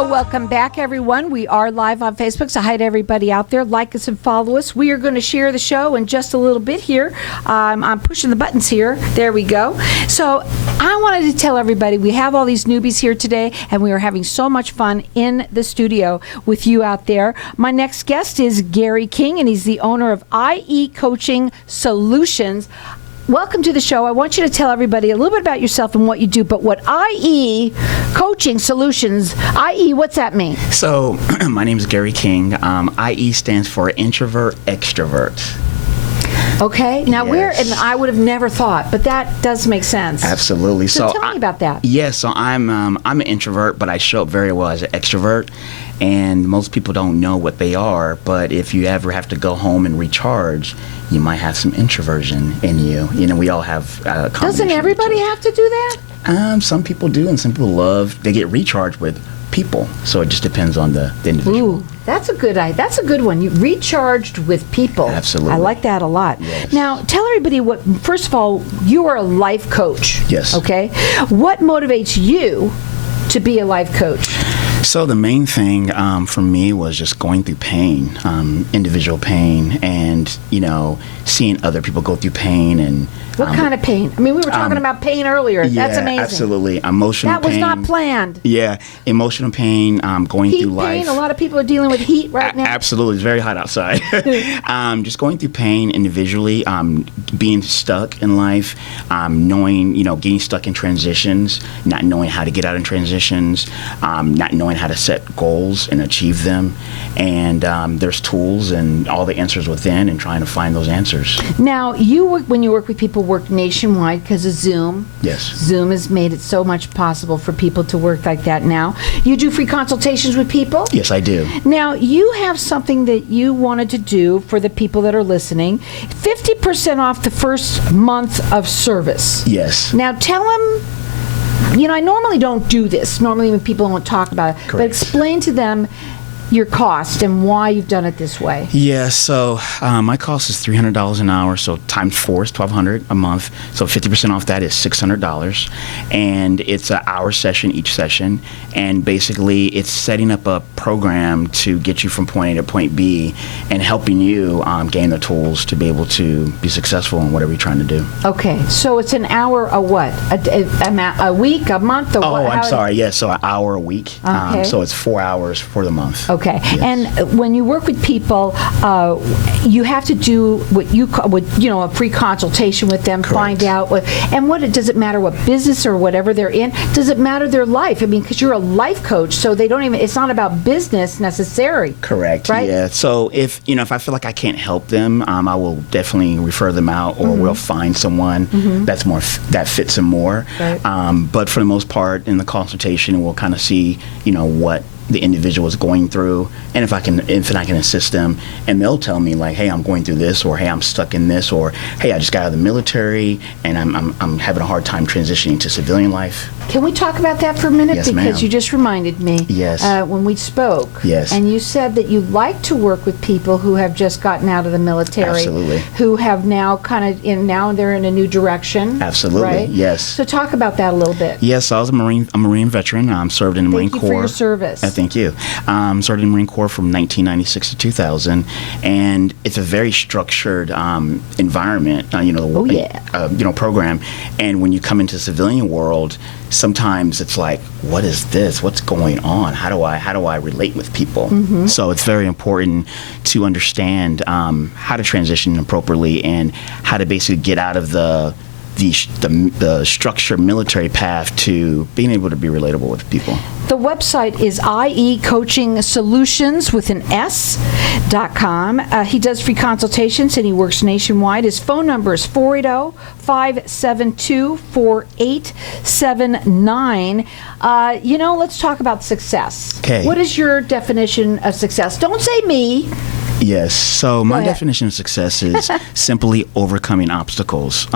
So welcome back, everyone. We are live on Facebook, so hi to everybody out there. Like us and follow us. We are going to share the show in just a little bit here. I'm pushing the buttons here. There we go. So I wanted to tell everybody we have all these newbies here today, and we are having so much fun in the studio with you out there. My next guest is Gary King, and he's the owner of IE Coaching Solutions. Welcome to the show. I want you to tell everybody a little bit about yourself and what you do, but what IE Coaching Solutions, IE, what's that mean? So, my name is Gary King. IE stands for Introvert Extrovert. Okay. Now, Yes. and I would have never thought, but that does make sense. Absolutely. So tell me about that. Yeah, so I'm an introvert, but I show up very well as an extrovert. And most people don't know what they are, but if you ever have to go home and recharge, you might have some introversion in you. You know, we all have Doesn't everybody have to do that? Some people do, and some people they get recharged with people. So it just depends on the individual. Ooh, that's a good one. You recharged with people. Absolutely. I like that a lot. Yes. Now, tell everybody first of all, you are a life coach. Yes. Okay. What motivates you to be a life coach? So the main thing for me was just going through pain, individual pain, and, seeing other people go through pain. And What kind of pain? I mean, we were talking about pain earlier. Yeah, That's amazing. Absolutely. Emotional pain. That was not planned. Yeah, emotional pain, going Heat through life. pain. A lot of people are dealing with heat right now. Absolutely. It's very hot outside. Just going through pain individually, being stuck in life, knowing, getting stuck in transitions, not knowing how to get out in transitions, not knowing how to set goals and achieve them. And there's tools and all the answers within, and trying to find those answers. Now, when you work with people, work nationwide because of Zoom. Yes. Zoom has made it so much possible for people to work like that now. You do free consultations with people? Yes, I do. Now, you have something that you wanted to do for the people that are listening. 50% off the first month of service. Yes. Now, tell them, I normally don't do this. Normally when people don't talk about it. Correct. But explain to them your cost and why you've done it this way. Yeah, so my cost is $300 an hour, so times 4 is $1,200 a month. So 50% off that is $600, and it's an hour session each session. And basically, it's setting up a program to get you from point A to point B, and helping you gain the tools to be able to be successful in whatever you're trying to do. Okay, so it's an hour a what? A week, a month? Oh, I'm sorry. Yeah, so an hour a week. Okay. So it's 4 hours for the month. Okay, Yes. and when you work with people, you have to do what you call, a free consultation with them, Correct. find out does it matter what business or whatever they're in? Does it matter their life? I mean, because you're a life coach, so it's not about business necessarily. Correct. Right? Yeah. So if I feel like I can't help them, I will definitely refer them out, or we'll find someone that's that fits them more. Right. But for the most part, in the consultation, we'll kind of see what the individual is going through, and if I can assist them, and they'll tell me like, hey, I'm going through this, or hey, I'm stuck in this, or hey, I just got out of the military and I'm having a hard time transitioning to civilian life. Can we talk about that for a minute? Yes, Because ma'am. you just reminded me. Yes. When we spoke. Yes. And you said that you like to work with people who have just gotten out of the military. Absolutely. Who have now now they're in a new direction. Absolutely. Right? Yes. So talk about that a little bit. Yes, I was a Marine veteran. Served in the Marine Thank Corps. you for your service. Thank you. Served in the Marine Corps from 1996 to 2000, and it's a very structured environment. Oh, yeah. Program. And when you come into the civilian world, sometimes it's like, what is this? What's going on? How do I relate with people? So it's very important to understand how to transition appropriately, and how to basically get out of the structured military path to being able to be relatable with people. The website is IE Coaching Solutions with an S.com. He does free consultations and he works nationwide. His phone number is 480-572-4879. Let's talk about success. Okay. What is your definition of success? Don't say me. Yes. So my ahead. definition of success is simply overcoming obstacles.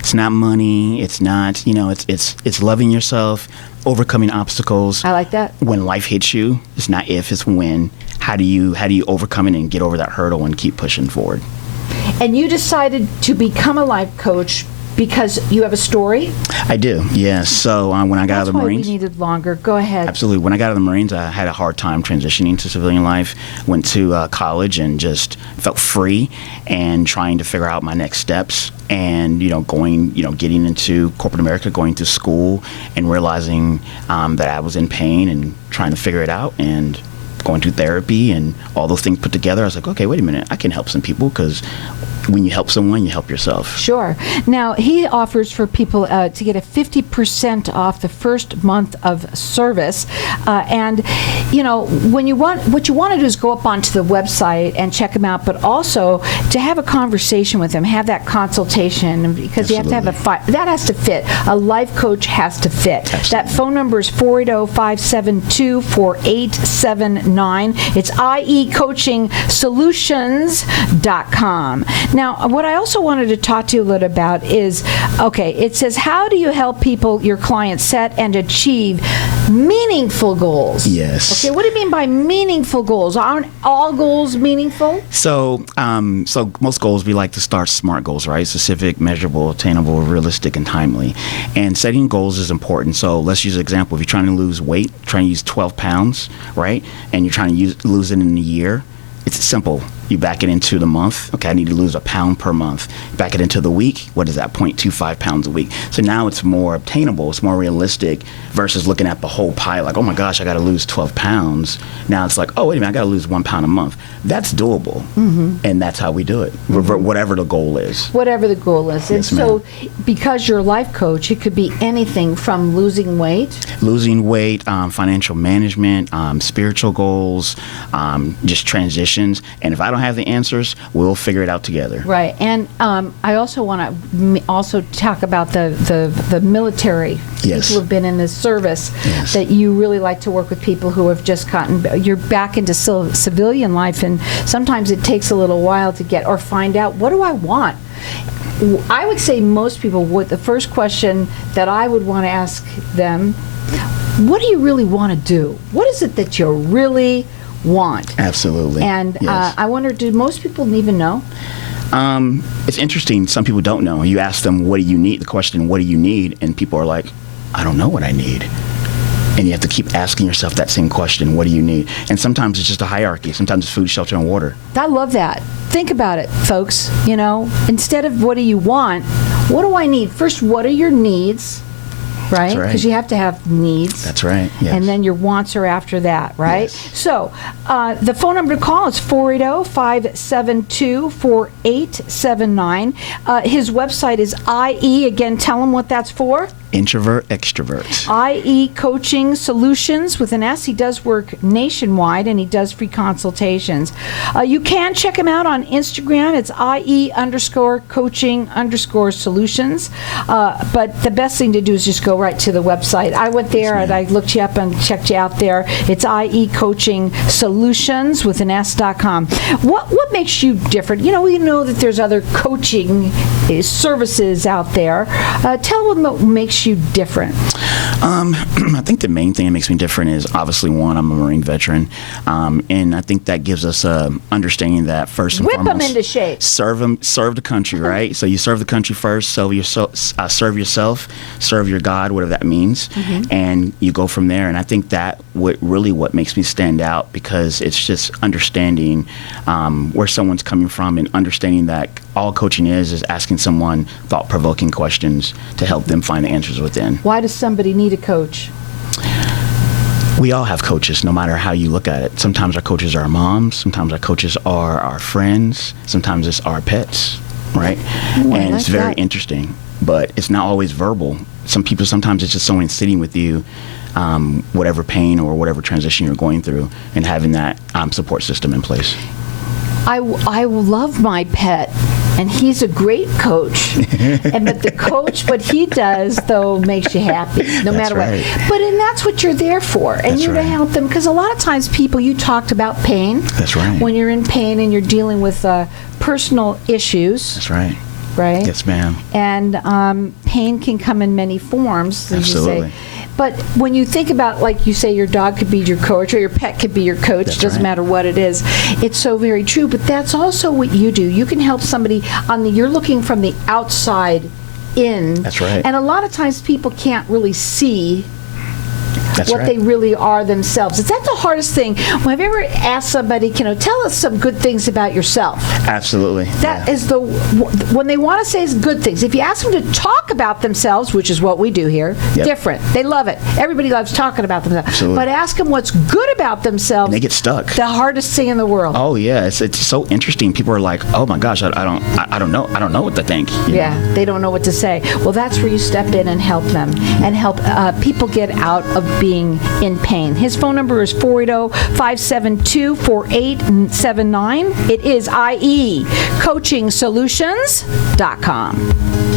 It's not money. It's not, it's loving yourself, overcoming obstacles. I like that. When life hits you, it's not if, it's when. How do you overcome it and get over that hurdle and keep pushing forward? And you decided to become a life coach because you have a story. I do, yes. So when I got out of the Marines, we needed longer. Go ahead. absolutely. When I got out of the Marines, I had a hard time transitioning to civilian life. Went to college and just felt free and trying to figure out my next steps. And getting into corporate America, going to school, and realizing that I was in pain and trying to figure it out, and going to therapy and all those things put together. I was like, okay, wait a minute, I can help some people, because when you help someone, you help yourself. Sure. Now, he offers for people to get a 50% off the first month of service. And, what you want to do is go up onto the website and check him out, but also to have a conversation with him, have that consultation, because Absolutely. you have to have that has to fit. A life coach has to fit. Absolutely. That phone number is 480-572-4879. It's iecoachingsolutions.com. Now, what I also wanted to talk to you a little about is, okay, it says, how do you help people, your clients, set and achieve meaningful goals? Yes. Okay, what do you mean by meaningful goals? Aren't all goals meaningful? So most goals, we like to start SMART goals, right? Specific, measurable, attainable, realistic, and timely. And setting goals is important. So let's use an example. If you're trying to lose weight, trying to use 12 pounds, right? And you're trying to lose it in a year, it's simple. You back it into the month. Okay, I need to lose a pound per month. Back it into the week. What is that? 0.25 pounds a week. So now it's more obtainable. It's more realistic versus looking at the whole pie like, oh my gosh, I got to lose 12 pounds. Now it's like, oh, wait a minute, I got to lose 1 pound a month. That's doable. Mm-hmm. And that's how we do it, whatever the goal is. Whatever the goal is. And Yes, so because you're a life coach, it could be anything from losing weight. Financial management, spiritual goals, just transitions. And if I don't have the answers, we'll figure it out together. Right. And I also want to also talk about the military. Yes. People who have been in the service. Yes. That you really like to work with people who have just you're back into civilian life, and sometimes it takes a little while to get or find out, what do I want? I would say most people would, the first question that I would want to ask them, what do you really want to do? What is it that you really want? Absolutely. And yes. I wonder, do most people even know? It's interesting. Some people don't know. You ask them, what do you need? The question, what do you need? And people are like, I don't know what I need. And you have to keep asking yourself that same question, what do you need? And sometimes it's just a hierarchy. Sometimes it's food, shelter, and water. I love that. Think about it, folks. Instead of what do you want, what do I need? First, what are your needs? Right? That's right. Because you have to have needs. That's right. Yes. And then your wants are after that, right? Yes. So the phone number to call is 480-572-4879. His website is IE. Again, tell him what that's for. Introvert, extrovert. IE Coaching Solutions with an S. He does work nationwide, and he does free consultations. You can check him out on Instagram. It's IE_coaching_solutions. But the best thing to do is just go right to the website. I went there and I looked you up and checked you out there. It's IE Coaching Solutions with an S.com. What makes you different? We know that there's other coaching services out there. Tell them what makes you different. I think the main thing that makes me different is, obviously, one, I'm a Marine veteran, and I think that gives us a understanding that first and Whip foremost, them into shape. serve the country, right? So you serve the country first, serve yourself, serve your God, whatever that means, and you go from there. And I think that what makes me stand out, because it's just understanding where someone's coming from, and understanding that all coaching is asking someone thought-provoking questions to help them find the answers within. Why does somebody need a coach? We all have coaches, no matter how you look at it. Sometimes our coaches are our moms. Sometimes our coaches are our friends. Sometimes it's our pets, right? Ooh, and it's very that. interesting, but it's not always verbal. Sometimes it's just someone sitting with you, whatever pain or whatever transition you're going through, and having that support system in place. I love my pet, and he's a great coach. But the coach, what he does, though, makes you happy, no matter right. what. And that's what you're there for. And That's you're to right. help them. Because a lot of times you talked about pain. That's right. When you're in pain and you're dealing with personal issues. That's right. Right? Yes, ma'am. And pain can come in many forms, as Absolutely. you say. But when you think about, like you say, your dog could be your coach or your pet could be your coach, That's doesn't right. matter what it is. It's so very true. But that's also what you do. You can help somebody you're looking from the outside within. That's right. And a lot of times people can't really see That's what right. they really are themselves. Is that the hardest thing? Well, have you ever asked somebody, tell us some good things about yourself? Absolutely. That is when they want to say good things. If you ask them to talk about themselves, which is what we do here, Yep. different. They love it. Everybody loves talking about themselves. Absolutely. But ask them what's good about themselves. And they get stuck. The hardest thing in the world. Oh yeah, it's so interesting. People are like, "Oh my gosh, I don't know what to think." you know? Yeah, they don't know what to say. Well, that's where you step in and help them and help people get out of being in pain. His phone number is 480-572-4879. It is IEcoachingsolutions.com.